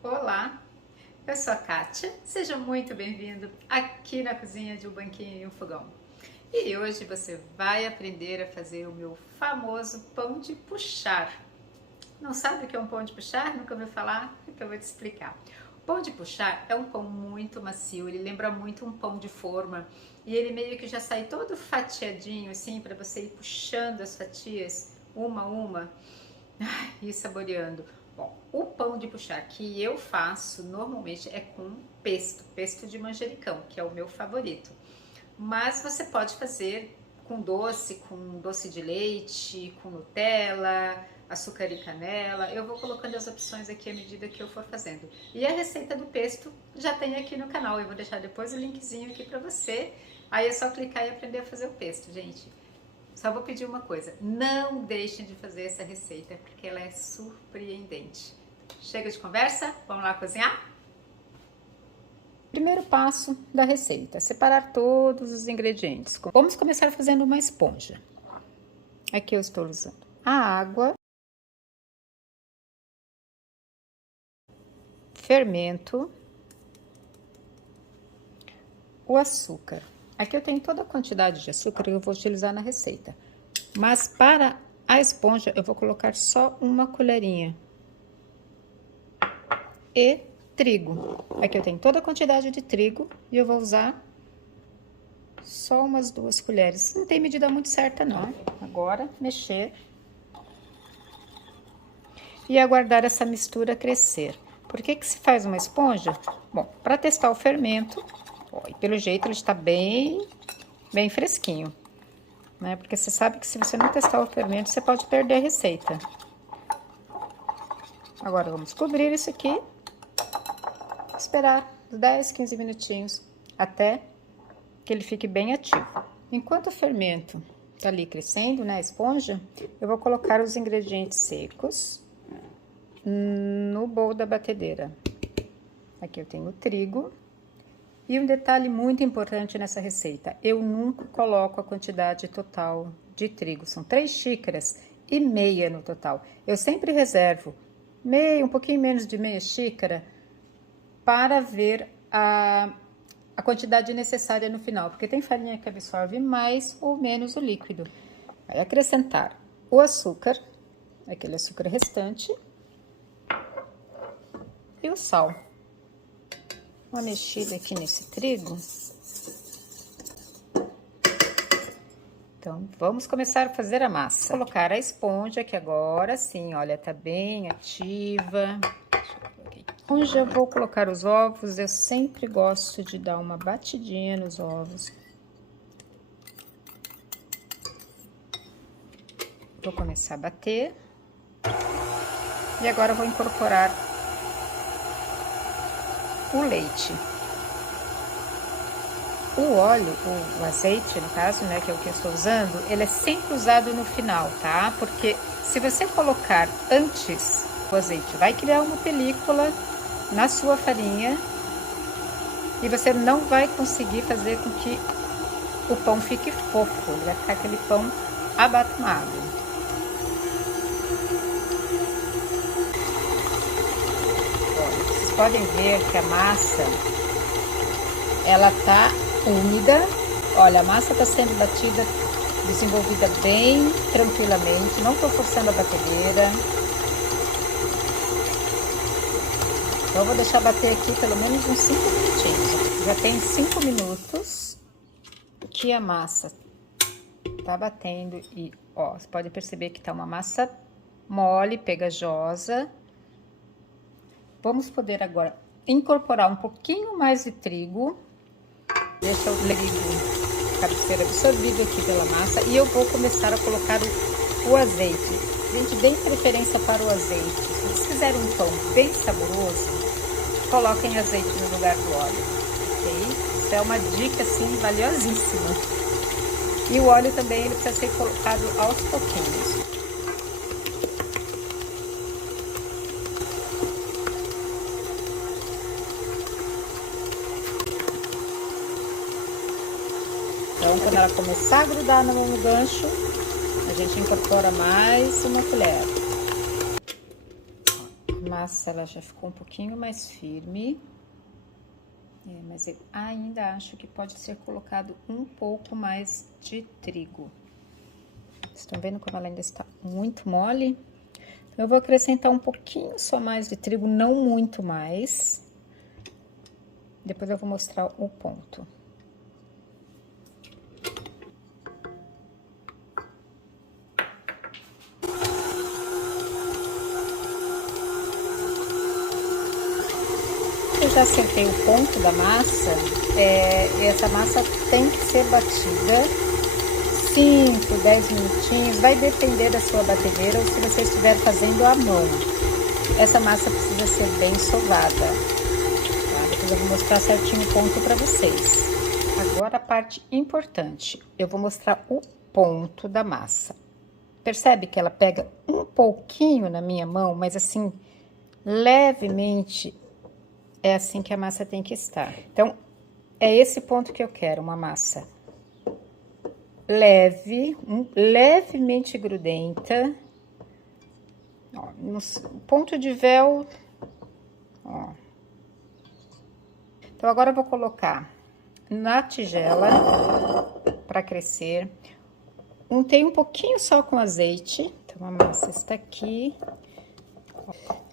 Olá, eu sou a Kátia, seja muito bem-vindo aqui na cozinha de um banquinho e um fogão. E hoje você vai aprender a fazer o meu famoso pão de puxar. Não sabe o que é um pão de puxar? Nunca ouviu falar? Então eu vou te explicar. O pão de puxar é um pão muito macio, ele lembra muito um pão de forma e ele meio que já sai todo fatiadinho assim para você ir puxando as fatias uma a uma. E saboreando. Bom, o pão de puxar que eu faço normalmente é com pesto de manjericão, que é o meu favorito. Mas você pode fazer com doce de leite, com Nutella, açúcar e canela. Eu vou colocando as opções aqui à medida que eu for fazendo. E a receita do pesto já tem aqui no canal. Eu vou deixar depois o linkzinho aqui para você. Aí é só clicar e aprender a fazer o pesto, gente. Só vou pedir uma coisa, não deixem de fazer essa receita, porque ela é surpreendente. Chega de conversa, vamos lá cozinhar? Primeiro passo da receita, separar todos os ingredientes. Vamos começar fazendo uma esponja. Aqui eu estou usando a água, fermento, o açúcar. Aqui eu tenho toda a quantidade de açúcar que eu vou utilizar na receita. Mas para a esponja eu vou colocar só uma colherinha. E trigo. Aqui eu tenho toda a quantidade de trigo e eu vou usar só umas 2 colheres. Não tem medida muito certa não. Agora mexer e aguardar essa mistura crescer. Por que se faz uma esponja? Bom, para testar o fermento, ó, e pelo jeito ele está bem fresquinho, né? Porque você sabe que se você não testar o fermento, você pode perder a receita. Agora vamos cobrir isso aqui, esperar 10, 15 minutinhos até que ele fique bem ativo. Enquanto o fermento tá ali crescendo, né, a esponja, eu vou colocar os ingredientes secos no bowl da batedeira. Aqui eu tenho o trigo. E um detalhe muito importante nessa receita, eu nunca coloco a quantidade total de trigo, são 3 xícaras e meia no total. Eu sempre reservo um pouquinho menos de meia xícara para ver a quantidade necessária no final, porque tem farinha que absorve mais ou menos o líquido. Vai acrescentar o açúcar, aquele açúcar restante, e o sal. Uma mexida aqui nesse trigo. Então, vamos começar a fazer a massa. Vou colocar a esponja, que agora sim, olha, tá bem ativa. Onde eu vou colocar os ovos, eu sempre gosto de dar uma batidinha nos ovos. Vou começar a bater. E agora eu vou incorporar o leite. O óleo, o azeite, no caso, né, que é o que eu estou usando, ele é sempre usado no final, tá? Porque se você colocar antes o azeite, vai criar uma película na sua farinha e você não vai conseguir fazer com que o pão fique fofo, ele vai ficar aquele pão abatumado. Podem ver que a massa, ela tá úmida. Olha, a massa tá sendo batida, desenvolvida bem tranquilamente. Não tô forçando a batedeira. Então, eu vou deixar bater aqui pelo menos uns 5 minutinhos. Já tem 5 minutos que a massa tá batendo e, ó, você pode perceber que tá uma massa mole, pegajosa. Vamos poder agora incorporar um pouquinho mais de trigo. Deixa o trigo ser absorvido aqui pela massa. E eu vou começar a colocar o azeite. Gente, deem preferência para o azeite. Se vocês quiserem um pão bem saboroso, coloquem azeite no lugar do óleo, ok? Isso é uma dica, assim, valiosíssima. E o óleo também, ele precisa ser colocado aos pouquinhos. Então, quando ela começar a grudar no gancho, a gente incorpora mais uma colher. A massa ela já ficou um pouquinho mais firme, mas eu ainda acho que pode ser colocado um pouco mais de trigo. Estão vendo como ela ainda está muito mole? Então, eu vou acrescentar um pouquinho só mais de trigo, não muito mais. Depois eu vou mostrar o ponto. Eu já acertei o ponto da massa, e essa massa tem que ser batida 5, 10 minutinhos, vai depender da sua batedeira ou se você estiver fazendo à mão. Essa massa precisa ser bem sovada, tá? Depois eu vou mostrar certinho o ponto para vocês. Agora a parte importante, eu vou mostrar o ponto da massa. Percebe que ela pega um pouquinho na minha mão, mas assim, levemente. É assim que a massa tem que estar. Então, é esse ponto que eu quero, uma massa leve, levemente grudenta. Ó, no ponto de véu, ó. Então, agora eu vou colocar na tigela para crescer. Untei um pouquinho só com azeite. Então, a massa está aqui.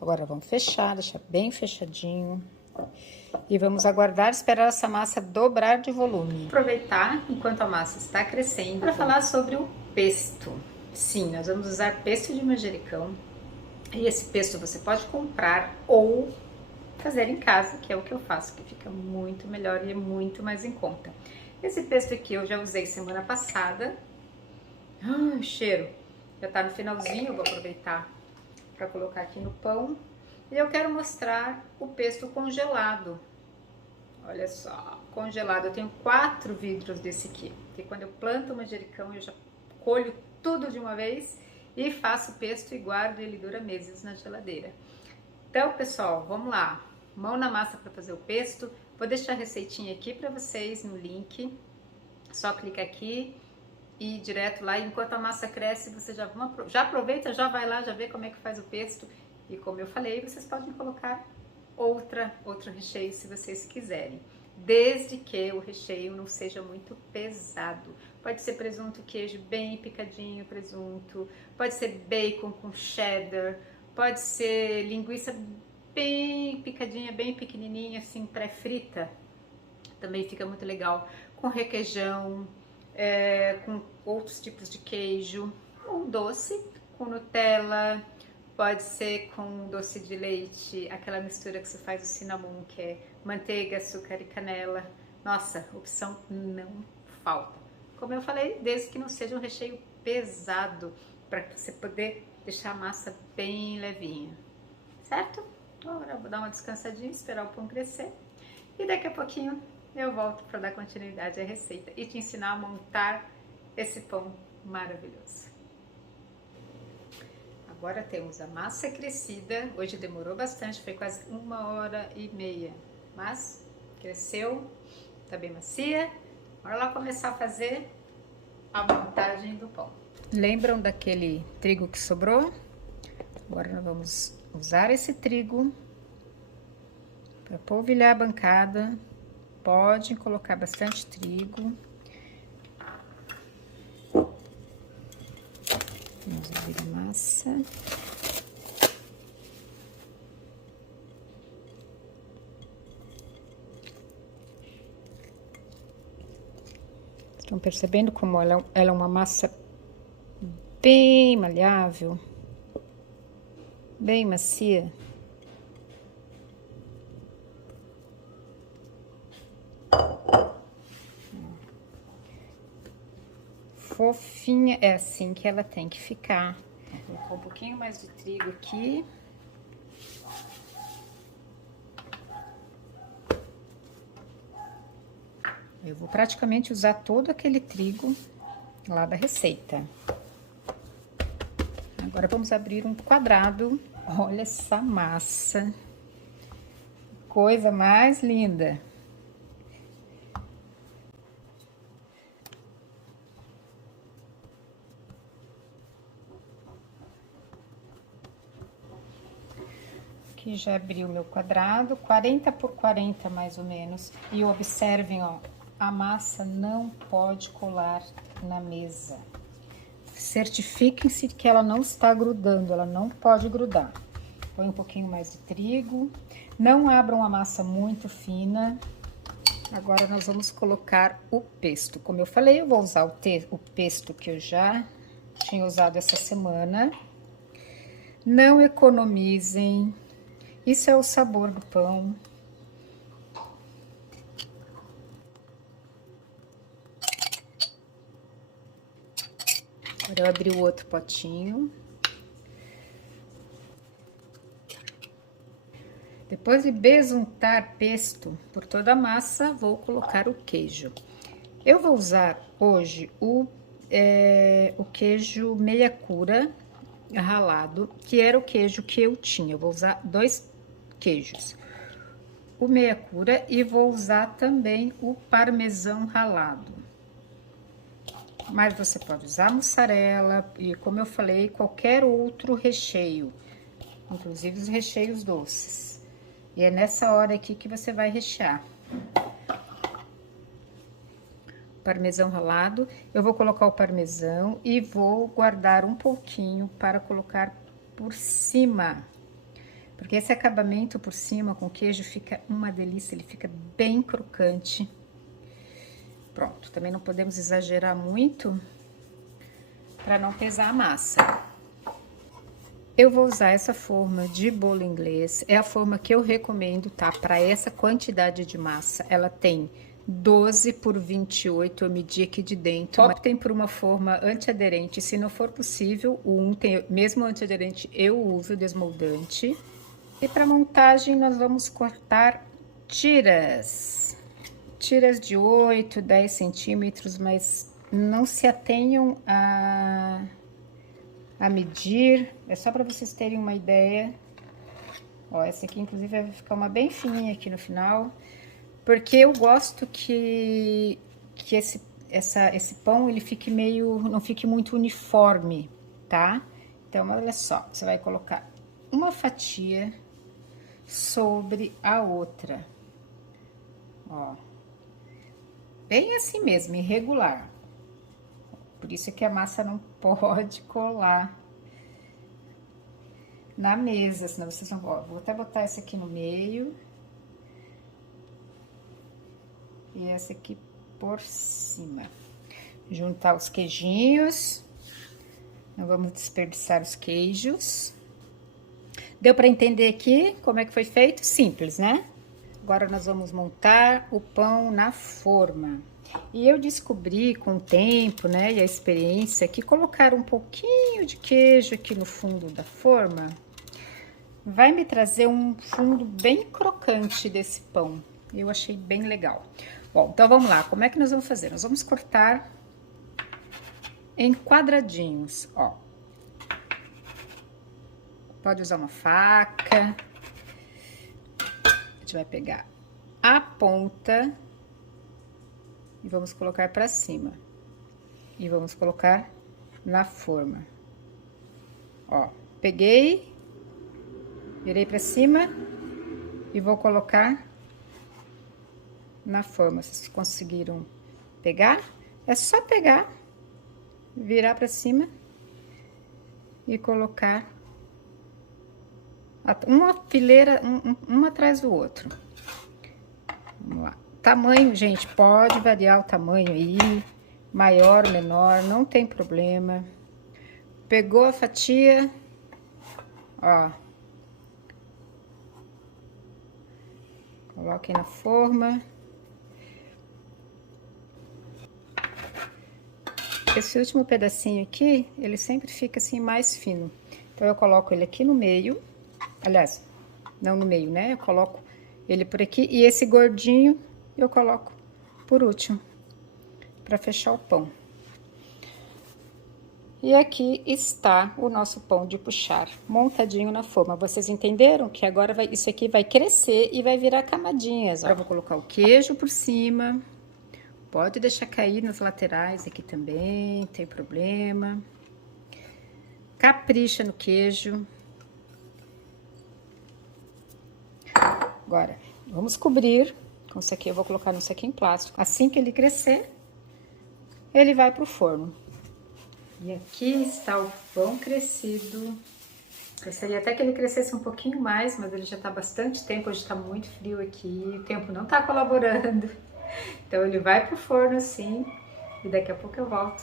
Agora, vamos fechar, deixar bem fechadinho. E vamos aguardar, esperar essa massa dobrar de volume. Aproveitar enquanto a massa está crescendo para falar sobre o pesto. Sim, nós vamos usar pesto de manjericão. E esse pesto você pode comprar ou fazer em casa, que é o que eu faço, que fica muito melhor e é muito mais em conta. Esse pesto aqui eu já usei semana passada. O cheiro já tá no finalzinho, eu vou aproveitar para colocar aqui no pão. E eu quero mostrar o pesto congelado. Olha só, congelado. Eu tenho 4 vidros desse aqui. Porque quando eu planto o manjericão, eu já colho tudo de uma vez e faço pesto e guardo, ele dura meses na geladeira. Então, pessoal, vamos lá. Mão na massa para fazer o pesto. Vou deixar a receitinha aqui para vocês no link. Só clica aqui e ir direto lá. E enquanto a massa cresce, você já aproveita, já vai lá, já vê como é que faz o pesto. E como eu falei, vocês podem colocar outro recheio se vocês quiserem, desde que o recheio não seja muito pesado. Pode ser presunto, queijo bem picadinho, presunto, pode ser bacon com cheddar, pode ser linguiça bem picadinha, bem pequenininha, assim, pré-frita, também fica muito legal, com requeijão, com outros tipos de queijo, ou doce, com Nutella. Pode ser com doce de leite, aquela mistura que você faz o cinnamon, que é manteiga, açúcar e canela. Nossa, opção não falta. Como eu falei, desde que não seja um recheio pesado, para você poder deixar a massa bem levinha. Certo? Agora eu vou dar uma descansadinha, esperar o pão crescer. E daqui a pouquinho eu volto para dar continuidade à receita e te ensinar a montar esse pão maravilhoso. Agora temos a massa crescida, hoje demorou bastante, foi quase 1h30, mas cresceu, tá bem macia. Bora lá começar a fazer a montagem do pão. Lembram daquele trigo que sobrou? Agora nós vamos usar esse trigo para polvilhar a bancada. Pode colocar bastante trigo. Vamos abrir a massa. Estão percebendo como ela é uma massa bem maleável, bem macia? Fofinha, é assim que ela tem que ficar. Vou colocar um pouquinho mais de trigo aqui. Eu vou praticamente usar todo aquele trigo lá da receita. Agora vamos abrir um quadrado. Olha essa massa. Coisa mais linda. Aqui já abri o meu quadrado, 40 por 40 mais ou menos. E observem, ó, a massa não pode colar na mesa. Certifiquem-se que ela não está grudando, ela não pode grudar. Põe um pouquinho mais de trigo. Não abram a massa muito fina. Agora nós vamos colocar o pesto. Como eu falei, eu vou usar o pesto que eu já tinha usado essa semana. Não economizem. Isso é o sabor do pão. Agora eu abri o outro potinho. Depois de besuntar pesto por toda a massa, vou colocar o queijo. Eu vou usar hoje o queijo meia cura ralado, que era o queijo que eu tinha. Eu vou usar 2 queijos. O meia cura e vou usar também o parmesão ralado. Mas você pode usar mussarela e, como eu falei, qualquer outro recheio, inclusive os recheios doces. E é nessa hora aqui que você vai rechear. Parmesão ralado, eu vou colocar o parmesão e vou guardar um pouquinho para colocar por cima. Porque esse acabamento por cima com queijo fica uma delícia, ele fica bem crocante. Pronto, também não podemos exagerar muito para não pesar a massa. Eu vou usar essa forma de bolo inglês, é a forma que eu recomendo, tá? Para essa quantidade de massa, ela tem 12 por 28, eu medi aqui de dentro. Optem por uma forma antiaderente, se não for possível, mesmo antiaderente eu uso desmoldante. E para montagem nós vamos cortar tiras. Tiras de 8, 10 centímetros, mas não se atenham a medir, é só para vocês terem uma ideia. Ó, essa aqui inclusive vai ficar uma bem fininha aqui no final, porque eu gosto que esse pão ele fique não fique muito uniforme, tá? Então, olha só, você vai colocar uma fatia sobre a outra, ó, bem assim mesmo, irregular. Por isso que a massa não pode colar na mesa, senão vocês vão... Ó, vou até botar essa aqui no meio. E essa aqui por cima. Juntar os queijinhos. Não vamos desperdiçar os queijos. Deu para entender aqui como é que foi feito? Simples, né? Agora nós vamos montar o pão na forma. E eu descobri com o tempo, né, e a experiência, que colocar um pouquinho de queijo aqui no fundo da forma vai me trazer um fundo bem crocante desse pão. Eu achei bem legal. Bom, então vamos lá, como é que nós vamos fazer? Nós vamos cortar em quadradinhos, ó. Pode usar uma faca. A gente vai pegar a ponta e vamos colocar para cima. E vamos colocar na forma. Ó, peguei, virei para cima e vou colocar na forma. Vocês conseguiram pegar? É só pegar, virar para cima e colocar uma fileira, um atrás do outro. Vamos lá. Tamanho, gente, pode variar o tamanho aí, maior, menor, não tem problema. Pegou a fatia, ó. Coloquem na forma. Esse último pedacinho aqui, ele sempre fica assim mais fino. Então, eu coloco ele aqui no meio. Aliás, não no meio, né? Eu coloco ele por aqui. E esse gordinho eu coloco por último, para fechar o pão. E aqui está o nosso pão de puxar, montadinho na forma. Vocês entenderam que agora isso aqui vai crescer e vai virar camadinhas, ó. Agora eu vou colocar o queijo por cima. Pode deixar cair nas laterais aqui também, não tem problema. Capricha no queijo. Agora, vamos cobrir com isso aqui. Eu vou colocar no saquinho plástico. Assim que ele crescer, ele vai pro forno. E aqui está o pão crescido. Gostaria até que ele crescesse um pouquinho mais, mas ele já está há bastante tempo. Hoje está muito frio aqui, o tempo não está colaborando. Então ele vai pro forno assim e daqui a pouco eu volto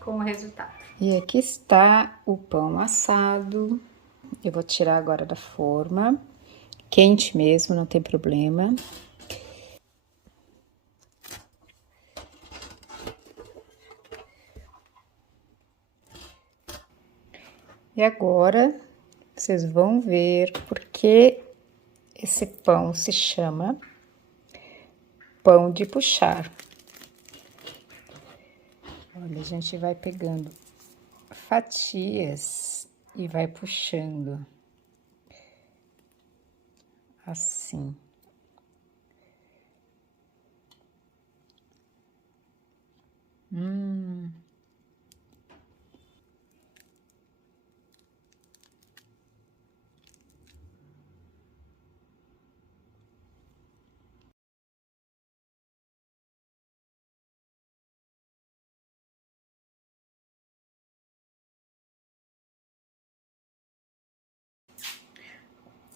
com o resultado. E aqui está o pão assado. Eu vou tirar agora da forma. Quente mesmo, não tem problema. E agora, vocês vão ver porque esse pão se chama pão de puxar. Olha, a gente vai pegando fatias e vai puxando assim.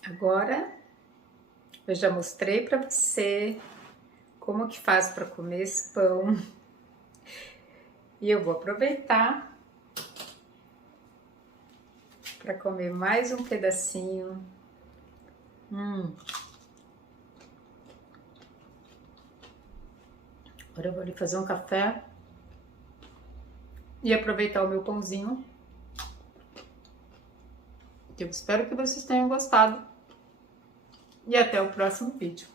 Agora, eu já mostrei para você como que faz para comer esse pão. E eu vou aproveitar para comer mais um pedacinho. Agora eu vou ali fazer um café e aproveitar o meu pãozinho. Eu espero que vocês tenham gostado. E até o próximo vídeo.